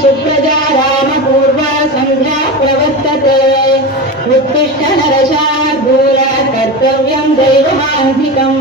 सुप्रजा रामपूर्वा सन्ध्या प्रवर्तते उत्तिष्ठ नरशार्दूल कर्तव्यं दैवमान्धिकम्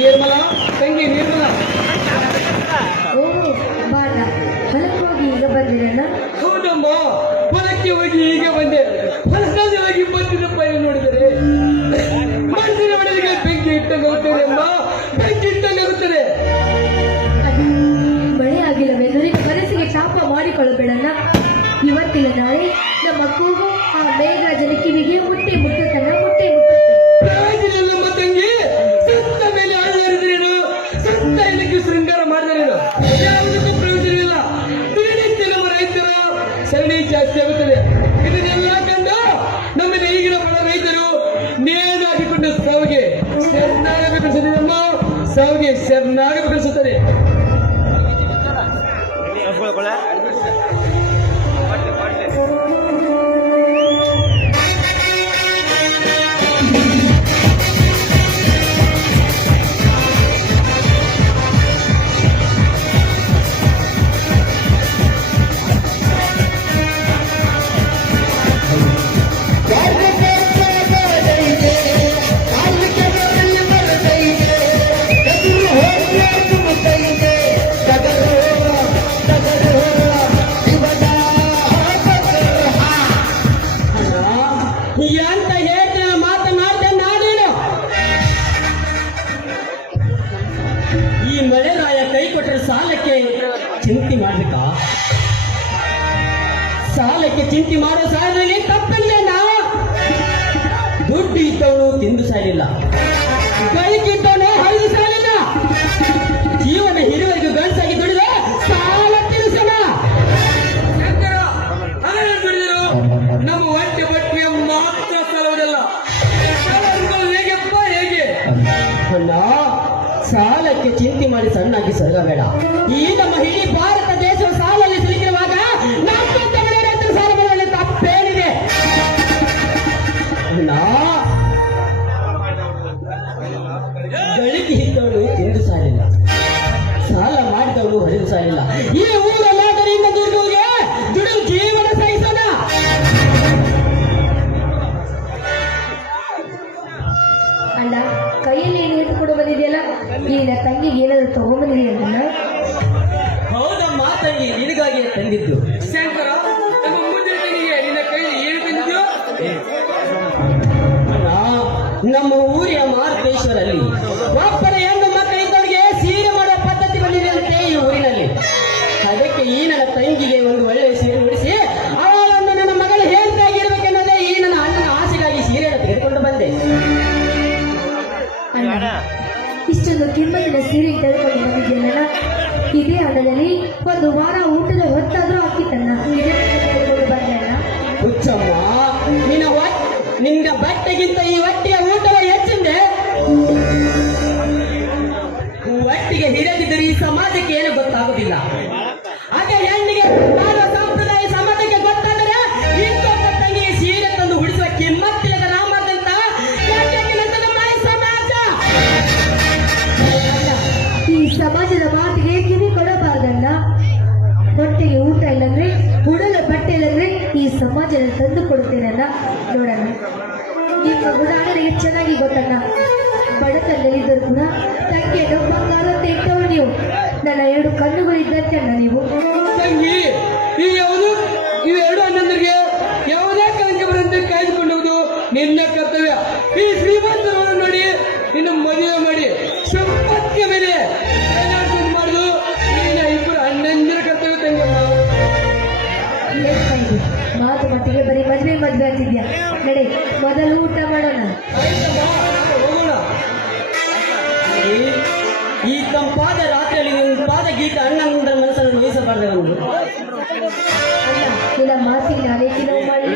ನಿರ್ಮಲಾ ತಂಗಿ ನಿರ್ಮಲಾ ಹೊಲಕ್ಕೆ ಈಗ ಬಂದಿರಣ್ಣ? ಹೌದಮ್ಮ, ಹೊಲಕ್ಕೆ ಹೋಗಿ ಈಗ ಬಂದೆ. ಹೊಲದಲ್ಲಿ ಬಂದಿದ್ದಪ್ಪ ನೋಡಿದರೆ ಮನಸ್ಸಿನ ಒಳಗೆ ಬೆಂಕಿ ಇಟ್ಟಂಗಾಗುತ್ತದೆ ಅಮ್ಮ, ಬೆಂಕಿ ಇಟ್ಟಂಗಾಗುತ್ತದೆ. ಮಳೆ ಆಗಿಲ್ಲವೆಂದು ನಿನ್ನ ಮನಸ್ಸಿಗೆ ಶಾಪ ಮಾಡಿಕೊಳ್ಳಬೇಡಣ್ಣ. ಇವತ್ತಿನ ನಾಳೆ ನಮ್ಮ ಕೂಗು ಆ ಮೇಘರಾಜನ ಕಿವಿಗೆ ಮುಟ್ಟಿ ಮುಟ್ಟುತ್ತಲ್ಲ, ಮುಟ್ಟಿ ಮುಟ್ಟುತ್ತೆ. ನಮ್ಮ ತಂಗಿ ಸತ್ತ ಮೇಲೆ ಆಡಿದ್ರೇನು, ಸತ್ತ ಇದಕ್ಕೆ ಶೃಂಗಾರ ಮಾಡಿದರೇನು, ಯಾವುದಕ್ಕೂ ಪ್ರಯೋಜನವಿಲ್ಲ. ದಿನನಿತ್ಯ ನಮ್ಮ ರೈತರ ಸರಣಿ ಜಾಸ್ತಿ ಆಗುತ್ತದೆ. ಇದನ್ನೆಲ್ಲ ಕಂಡು ನಮ್ಮ ಈಗಿನ ಬಡ ರೈತರು ನೇಣಾಗಿಕೊಂಡು ಸಾವಿಗೆ ಶರಣಾಗಬೇಕನ್ಸುತ್ತದೆ. ನಮ್ಮ ಸಾವಿಗೆ ಶರಣಾಗಬೇಕನ್ಸುತ್ತದೆ. ಎಂತ ಹೇಳ್ತೀನಿ ಮಾತನಾಡ್ದೆ ನಾನೇನು ಈ ಮಳೆರಾಯ ಕೈ ಕೊಟ್ಟರೆ ಸಾಲಕ್ಕೆ ಚಿಂತೆ ಮಾಡ್ಬೇಕಾ? ಸಾಲಕ್ಕೆ ಚಿಂತೆ ಮಾಡೋ ಸಾಲದಲ್ಲಿ ತಪ್ಪಿಲ್ಲೇನಾ? ದುಡ್ಡು ಇದ್ದವನು ತಿಂದು ಸಾಲಿಲ್ಲ, ಗಳಿಕಿದ್ದವನು ಹರಿದು ಸಾಲಿಲ್ಲ. ಜೀವನ ಹಿರಿವರೆಗೂ ಗಂಡಸಾಗಿ ದುಡಿದ ಸಾಲ ತೀರಿಸೋಣ. ಶಂಕರ, ಅದನ್ನು ದುಡಿದರು ನಮ್ಮ ಹೊಟ್ಟೆ ಬಟ್ಟೆಯ ಮಾತ್ರ ಸಾಲುವುದಿಲ್ಲ. ಹೇಗೆಪ್ಪ ಹೇಗೆ? ಅಣ್ಣ, ಸಾಲಕ್ಕೆ ಚಿಂತೆ ಮಾಡಿ ಸಣ್ಣಾಗಿ ಸರಗಬೇಡ. ಈ ನಮ್ಮ ಇಡೀ ಭಾರತ ದೇಶವು ಸಾಲಲ್ಲಿ ಸಿಲುಕಿರುವಾಗ ನಮ್ಮ ರೈತರ ಸಾಲ ಬರುವಲ್ಲಿ ತಪ್ಪೇನಿದೆ? ಅಣ್ಣ, ಗಳಿಕೆ ಇದ್ದವನು ತಿಂದು ಸಾಲಿಲ್ಲ, ಸಾಲ ಮಾಡಿದವನು ಹರಿದು ಸಾಲಿಲ್ಲ. ಈ ಊರ ಮಾದರಿಯಿಂದ ದುಡಿದುಗೆ ದುಡಿದು ಜೀವನ ಸಾಗಿಸೋಣ. ಅಲ್ಲ, ಕೈಯಲ್ಲಿ ಏನು ಹಿಡ್ಕೊಂಡು ಬಂದಿದೆಯಲ್ಲ, ಈ ನನ್ನ ತಂಗಿಗೆ ಏನಾದ್ರು ತಗೊಂಬಂದಿದೆಯಲ್ಲ? ಹೌದಮ್ಮ ತಂಗಿ, ನಿನಗಾಗಿ ತಂದಿದ್ದು. ಶಂಕರ, ನಮ್ಮ ಮುಂದಿನ ದಿನಿಗೆ ನಿನ್ನ ಕೈಯಲ್ಲಿ ಏನು ತಂದಿದ್ಯೋ? ಅಣ್ಣ, ನಮ್ಮ ಊರಿನ ಮಾರುತೇಶ್ವರಲ್ಲಿ ಒಬ್ಬರ ಹೆಣ್ಣು ಮಕ್ಕಳಿದ್ದವರಿಗೆ ಸೀರೆ ಮಾಡುವ ಪದ್ಧತಿ ಬಂದಿದೆ ಅಂತೆ ಈ ಊರಿನಲ್ಲಿ. ಅದಕ್ಕೆ ಈ ನನ್ನ ತಂಗಿಗೆ ಒಂದು ಒಳ್ಳೆಯ ಸೀರೆ ಉಡಿಸಿ ಅವಳನ್ನು ನನ್ನ ಮಗಳು ಹೇಳ್ತಾಗಿರ್ಬೇಕೆನ್ನೋದೇ ಈ ನನ್ನ ಅಣ್ಣನ ಆಸೆಗಾಗಿ ಸೀರೆಯನ್ನು ತೆಗೆದುಕೊಂಡು ಬಂದೆ. ಅಣ್ಣ, ಇಷ್ಟೊಂದು ಕಿಮ್ಮತ್ತಿನ ಸೀರೆ ತೆಗೆದುಕೊಂಡು ಬಂದಿದೆಯಲ್ಲ, ಇದೇ ಹಣದಲ್ಲಿ ಒಂದು ವಾರ ಊಟದ ಹೊತ್ತಾದ್ರೂ ಹಾಕಿತ್ತಣ್ಣ. ಇದೇ ತೆಗೆದುಕೊಂಡು ಬಂದಣ್ಣ. ಹುಚ್ಚಮ್ಮ, ನಿನ್ನ ಬಟ್ಟೆಗಿಂತ ಈ ಹೊಟ್ಟೆಯ ಊಟವ ಹೆಚ್ಚಿಂದೆ. ಒಟ್ಟಿಗೆ ಹಿರಿಯದಿದ್ದರೆ ಈ ಸಮಾಜಕ್ಕೆ ಏನು ಗೊತ್ತಾಗುದಿಲ್ಲ. ಅದೇ ಹೆಣ್ಣಿಗೆ ಮಾಡುವ ಸಂಪ್ರದಾಯ ಸಮಾಜಕ್ಕೆ ಗೊತ್ತಾದರೆ ಇಂకొక ತಂಗಿಗೆ ಸೀರೆ ತಂದು ಉಡಿಸುವ ಕಿಮ್ಮತ್ತಿಲ್ಲದ ನಾಮದಂತ ನಮ್ಮ ಈ ಸಮಾಜ. ಅಣ್ಣ, ಈ ಸಮಾಜದ ಮಾತಿಗೆ ಕಿವಿ ಕೊಡಬಾರ್ದಣ್ಣ. ಹೊಟ್ಟೆಗೆ ಊಟ ಇಲ್ಲಂದ್ರೆ, ಉಡಲು ಬಟ್ಟೆ ಇಲ್ಲಂದ್ರೆ ಈ ಸಮಾಜದಲ್ಲಿ ತಂದು ಕೊಡುತ್ತೇನಣ್ಣ. ನೋಡಣ್ಣ, ನಿಮ್ಮ ಗುಣ ನನಗೆ ಚೆನ್ನಾಗಿ ಗೊತ್ತಣ್ಣ. ಬಡತನದಲ್ಲಿದ್ದರೂ ಕೂಡ ತಂಗಿಯನ್ನು ಬಂಗಾರ ಅಂತ ಇಟ್ಟವರು ನೀವು. ನನ್ನ 2 ಕಣ್ಣುಗಳಿದ್ದಂತೆ ಅಣ್ಣ ನೀವು. ತಂಗಿ, ಇವೆರಡು ಅಣ್ಣಂದರಿಗೆ ಯಾವುದೇ ಕಲಂಕ ಬರಂತೆ ಕಾಯ್ದುಕೊಳ್ಳುವುದು ನಿನ್ನ ಕರ್ತವ್ಯ. ಈ ಶ್ರೀಮಂತರನ್ನು ನೋಡಿ ನಿನ್ನ ಮದುವೆ ಮಾಡಿ ಸಂಪತ್ತಿನ ಮೇಲೆ ಮಾಡುದು ನಿನ್ನ ಇಬ್ಬರು ಅಣ್ಣಂದಿರ ಕರ್ತವ್ಯ. ತಂಗಮ್ಮ, ಹೇಳ್ತಾ ಇದ್ದೆ, ಮಾತು ಮಟ್ಟಿಗೆ ಬರೀ ಮದ್ವೆ ಅಂತಿದ್ಯಾ? ನಡೆ, ಮೊದಲು ಊಟ ಮಾಡೋಣ. ಆಯ್ತಮ್ಮ, ಹೋಗೋಣ. ಈ ತಂಪಾದ ರಾತ್ರಿಯಲ್ಲಿ ನಿನ್ನ ಪಾದ ಗೀತ ಅಣ್ಣನ ಮನಸ್ಸನ್ನು ನೋಯಿಸಬಾರದೆ ಒಂದು. ಅಣ್ಣ, ನಿನ್ನ ಮಾತಿಗೆ ನಾನೇಕೆ ನೋವು ಮಾಡಿ?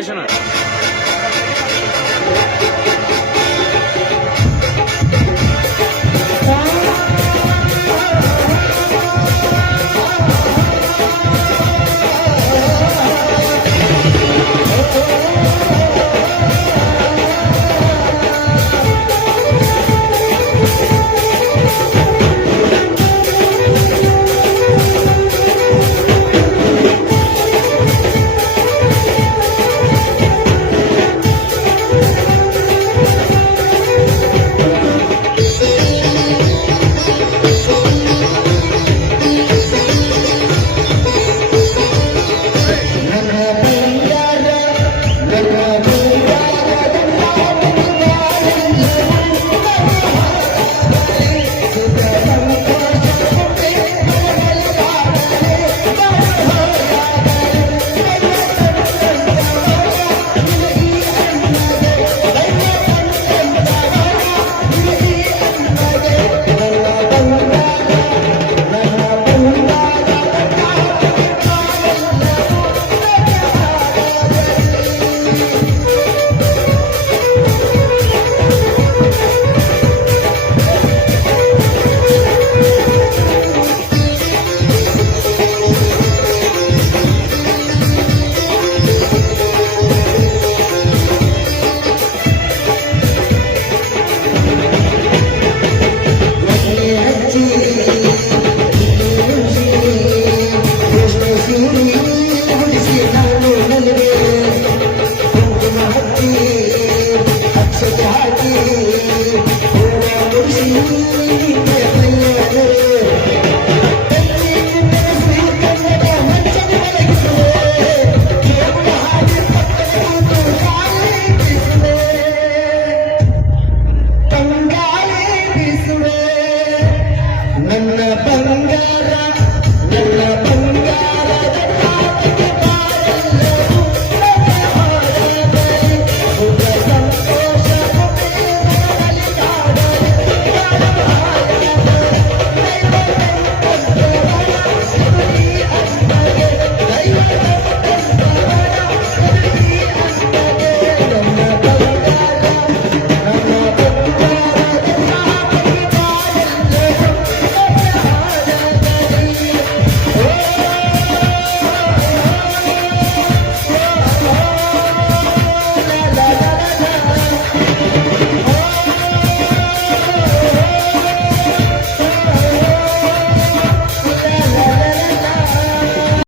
Akshay